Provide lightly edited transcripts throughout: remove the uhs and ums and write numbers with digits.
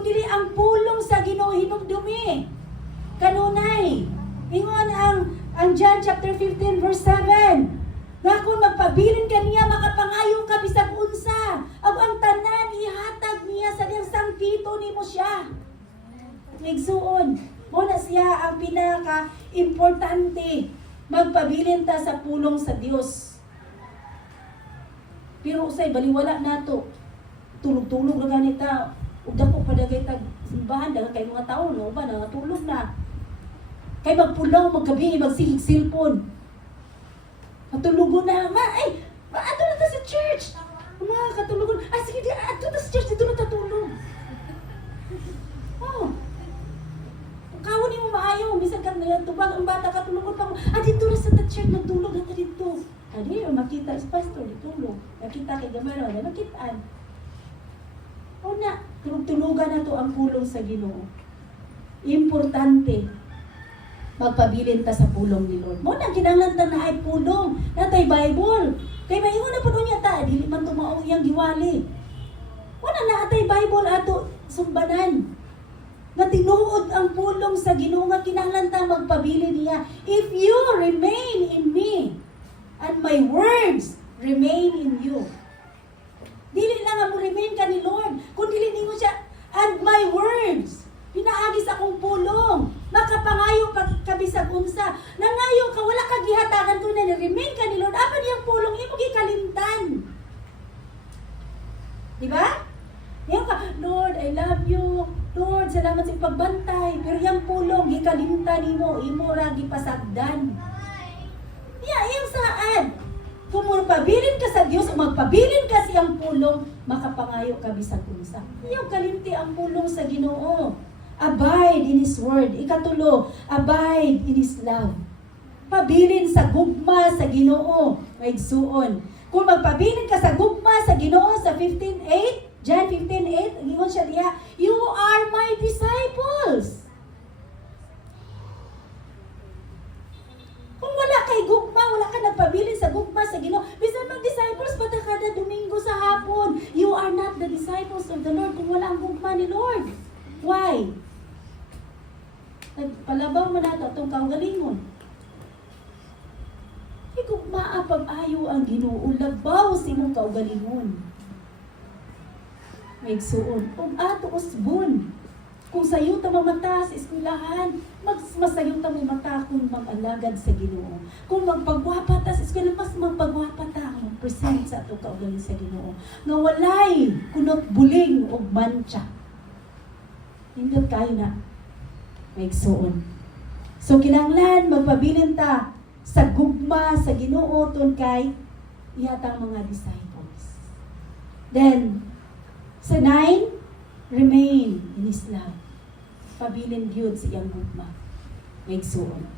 kundi ang pulong sa Ginoo hinumdumi. Kanunay. Ingon ang John chapter 15 verse 7. Nga kung magpabilin ka niya, makapangayo ka bisag unsa. Ang tanan ihatag niya sa diyang sangpito nimo siya. Igsuon, muna siya ang pinaka-importante. Magpabilin ta sa pulong sa Dios. Pero usay baliwala nato. Tulog-tulog na ganita. Ug dako padagay tag simbahan daga kay mga tawo no ba natulog na. Kay magpulaw maggabi magsilpon. Matulugon na ato na ta sa church. Mga katulugon. Sige di ato ta sa church dito na tatulog. Oh. Kawon mo maayo, bisan ka na tubag ang bata katulugon pa mo. Dito na sa church nagtulog na dito. Adi makita sa pastor ditulog. Nakita kay gamay na nakitaan. Una, tulog-tulugan na to ang pulong sa Ginoo. Importante, magpabilin ta sa pulong ni Lord. Muna, kinanglan ta na ay pulong. Natay Bible. Kaya maingon na po niya ta, dili man tumaong iyang giwali. Muna na atay Bible ato sumbanan. Nga tinuod ang pulong sa Ginoo nga kinanglan ta magpabilin niya. If you remain in me, and my words remain in you. Dili lang nga mo remain ka ni Lord, kundi ninyo siya, and my words, pinaagi sa akong pulong, makapangayo kabisag unsa, nangayo ka, wala ka gihatagan kung remain ka ni Lord, apan yung pulong, imo gikalimtan. Diba? Yung ka, Lord, I love you, Lord, salamat sa pagbantay, pero yung pulong, gikalimtan nimo, imo ra gipasagdan. Yung saan? Kung magpabilin ka sa Diyos o magpabilin ka siyang pulong, makapangayo ka bisag unsa. Yung kalimti ang pulong sa Ginoo. Abide in His Word. Ikatulo, abide in His love. Pabilin sa gugma sa Ginoo. Maigsuon. Kung magpabilin ka sa gugma sa Ginoo sa 15:8, John 15:8, ingon siya diha, you are my disciples. Kung wala kay gugma, wala ka nagpabilin sa gugma sa Ginoo, bisan mag-disciples pa ta kada Domingo sa hapon, you are not the disciples of the Lord kung wala ang gugma ni Lord. Why? Nagpalabaw mo na ito itong kaugalingon. Gugma pag-ayo ang Ginoo, labaw si mong kaugalingon. May igsuon, kung ato usbon, kung sayo ta mamata sa eskwelahan, masayo ta mamata kung mag-alagad sa Ginoo. Kung magpagwapa ta sa eskwelahan, mas magpagwapa ta kung present sa ato kaugaling sa Ginoo. Nga walay kunot buling o mancha. Hindot kayo na. May igsuon. So kinanglan, magpabilin ta sa gugma sa Ginoo tun kay iyatang mga disciples. Then, sa 9, remain in His love. Pabilin gyud sa iyang gugma. May igsuon.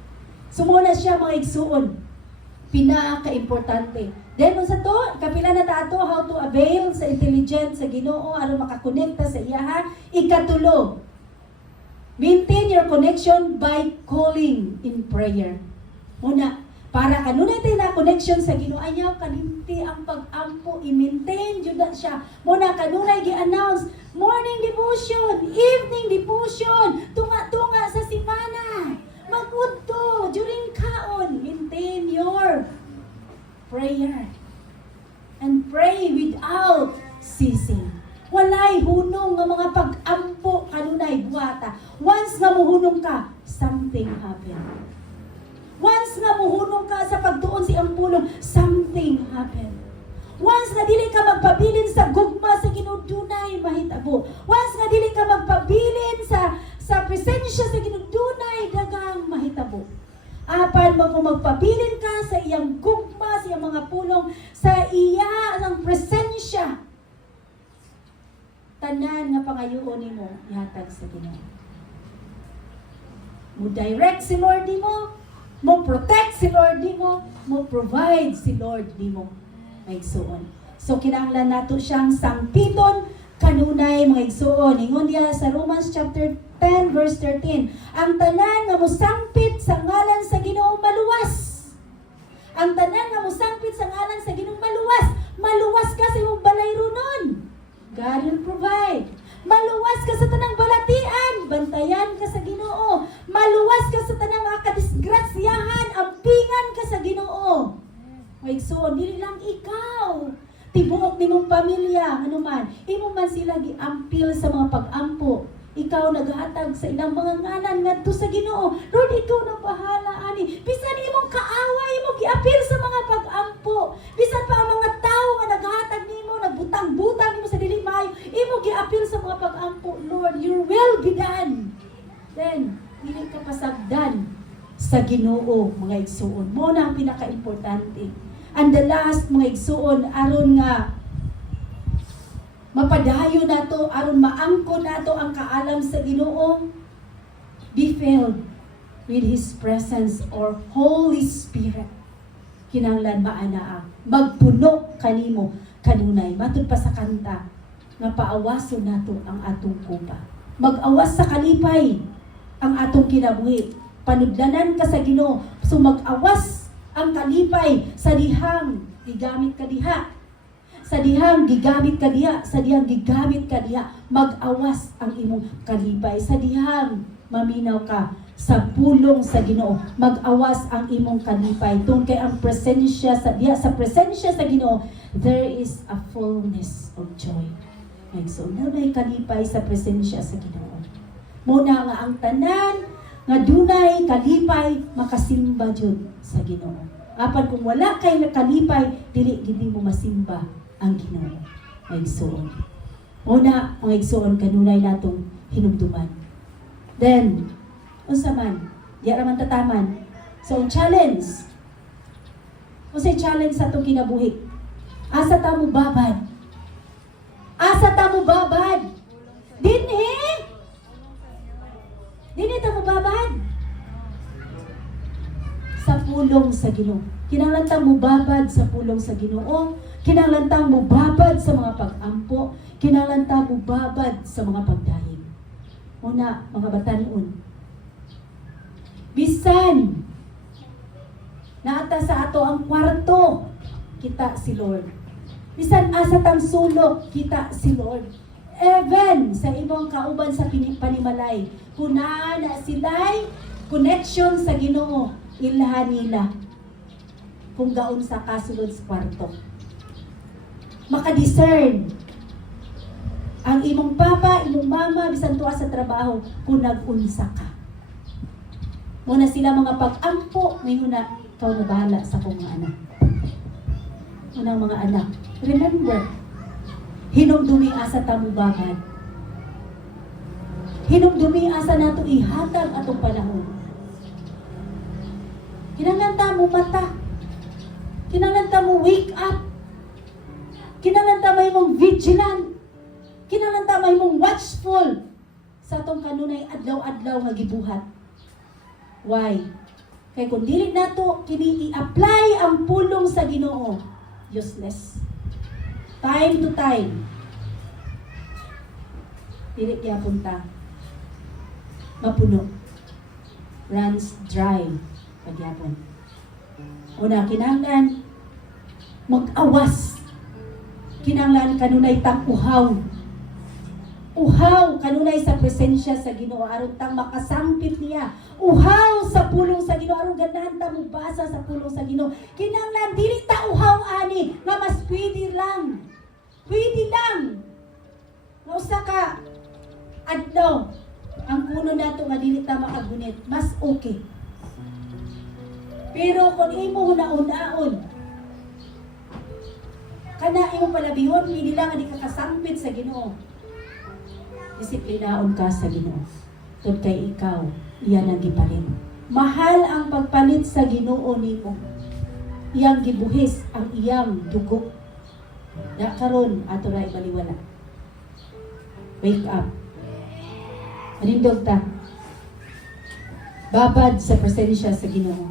Sumuna siya mga igsuon. Pinaka-importante. Then, sa to, kapila na tato, how to avail sa intelligence sa Ginoo, aron makakonekta sa iya. Ikatulo, maintain your connection by calling in prayer. Una, para kanunay tayo na connection sa Ginoo, ayaw kalimti ang pag-ampo, i-maintain jud na siya. Muna kanunay gi-announce, morning devotion, evening devotion, tunga-tunga sa simana, magudto during kaon, maintain your prayer and pray without ceasing. Walay hunong nga mga pag-ampo kanunay buhata. Once nga muhunong ka, something happen. Once nga muhunong ka sa pagtuon si ang pulong, something happen. Once nga dili ka magpabilin sa gugma sa Ginoo, dunay mahitabo. Once nga dili ka magpabilin sa presensya sa Ginoo, dunay dagang mahitabo. Apan mo kung magpabilin ka sa iyang gugma, sa iyang mga pulong, sa iyang presensya, tanan nga pangayoon nimo ihatag sa Ginoo. Mo direct si Lord nimo, mo protect si Lord nimo, mo provide si Lord nimo. May igsuon. So kinahanglan nato siyang sangpiton kanunay mga igsuon. Ingon diya sa Romans chapter 10 verse 13. Ang tanan nga mosangpit sa ngalan sa Ginoo maluwas. Ang tanan nga mosangpit sa ngalan sa Ginoo maluwas. Maluwas ka sa imong balay runon. God will provide. Maluwas ka sa tanang Ginoo, dili lang ikaw. Tibuok nimong pamilya, ano man, imo man sila giampil sa mga pag-ampo. Ikaw naghatag sa ilang mga nganan ngadto sa Ginoo. Lord, ikaw na bahala ani. Bisan imong kaaway imo giapil sa mga pag-ampo. Bisan pa ang mga tawo nga naghatag nimo, nagbutang-butang nimo sa dili maayo, imo giapil sa mga pag-ampo. Lord, your will be done. Then, dili ka pasagdan sa Ginoo, mga igsuon. Mo na ang pinaka-importante. And the last, mga igsuon, aron nga mapadayo nato, aron maangkon nato ang kaalam sa Ginoo, be filled with His presence or Holy Spirit. Kinahanglan maanaa, magpuno kanimo kanunay. Matud pa sa kanta, nga paawason nato ang atong kupa. Mag-awas sa kalipay ang atong kinabuhi. Panudlanan ka sa Ginoo. So mag-awas ang kalipay sa dihang gigamit ka diha. Sa dihang gigamit ka diha, sa dihang gigamit ka diha, mag-awas ang imong kalipay. Sa dihang maminaw ka sa pulong sa Ginoo, mag-awas ang imong kalipay. Tungkol kay ang presensya sa diha, sa presensya sa Ginoo, there is a fullness of joy. So, na may kalipay sa presensya sa Ginoo. Muna nga ang tanan nga dunay kalipay makasimba jud sa Ginoo. Apan kung wala kay kalipay, dili mo masimba ang Ginoo. Mga igsoon. Una, mga igsoon, kanunay natong hinumduman. Then, unsa man, di ra man tataman. So, ang challenge. Unsay challenge sa itong kinabuhi? Asa ta mo babad? Asa ta mo babad? Dinhi ta mo babad? Sa pulong sa Ginoo. Kinahanglan ta mo babad sa pulong sa Ginoo. Kinahanglan ta mo babad sa mga pag-ampo. Kinahanglan ta mo babad sa mga pagdayeg. Una, mga batanon. Bisan naata sa ato ang kwarto, kita si Lord. Bisan asa tang sulok, kita si Lord. Even sa ibang kauban sa panimalay, kuna na sila'y connection sa Ginoo, ilhan nila kung gaon sa kasulod sa kwarto. Makadiscern ang imong papa, imong mama, bisan tuwa sa trabaho, kung nag-unsa ka. Muna sila mga pag-ampo, ngayon na ikaw na bahala sa kong mga anak. Unang mga anak, remember, hinumdumi asa tamu babad. Hinumdumi asa nato ihatag atong panahon. Kinahanglan ta mo mata. Kinahanglan ta mo wake up. Kinahanglan ta may mong vigilant. Kinahanglan ta may mong watchful sa atong kanunay adlaw-adlaw nga gibuhat. Why? Kay kung dili nato kini i-apply ang pulong sa Ginoo, useless. Time to time. Dili kaya punta. Mapuno. Runs dry. Pagyapon. Una, kinahanglan mag-awas. Kinahanglan kanunay tang uhaw. Uhaw kanunay sa presensya sa Ginoo aron tang makasangpit niya. Uhaw sa pulong sa Ginoo aron ganahan ta mo basa sa pulong sa Ginoo. Kinahanglan dili ta uhaw ani nga mas pwede lang. Pwede lang. Nga usa ka adlaw ang kuno nato nga dili ta makagunit, mas okay. Pero kung imo hunaon-aon, kana imong palabihon, hindi lang nga di ka kasangpit sa Ginoo. Disiplinaon ka sa Ginoo. Tod kay ikaw, iyan ang gipalit. Mahal ang pagpalit sa Ginoo nimo. Iyang gibuhis ang iyang dugo. Na karon ato ra ibaliwala. Wake up. Manindog ta. Babad sa presensya sa Ginoo.